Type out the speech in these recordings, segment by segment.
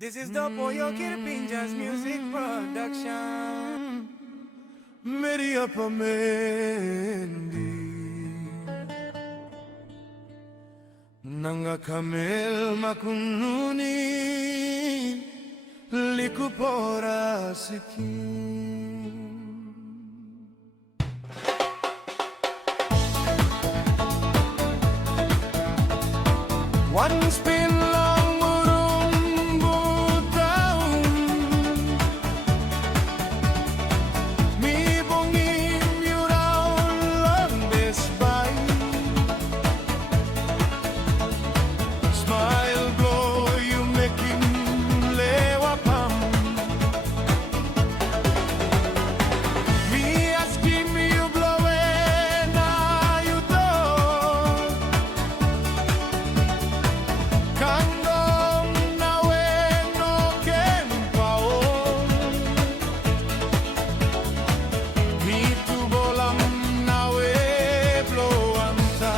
This is the Papua New music production. Meri Mendi Nanga kamel makununi likupora sikin. One spin long murumbu taun mi bongim yurau lang desbay. Smile blow you make him lewa pam. Me ask him you blow na you do. Kangdong nawe no kempao. Mi tu bolam nawe blow anta.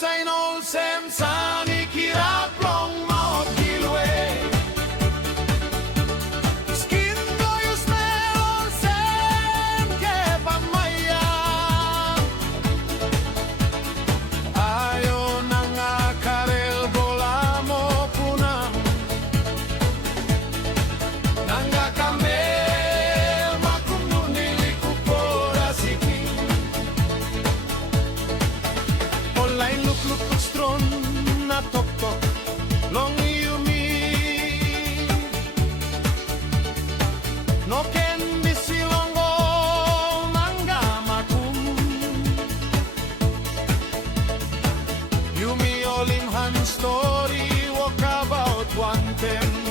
Say no sem sani kirap long mo kilwe. Skin do you smell sem ke pamaya. Ayo nanga karel bola mo punang. Nanga kamel makununi likupora siki. Online look stron na tok tok long yumi no ken bisilongo manga makum yumi olim han story walk about one them.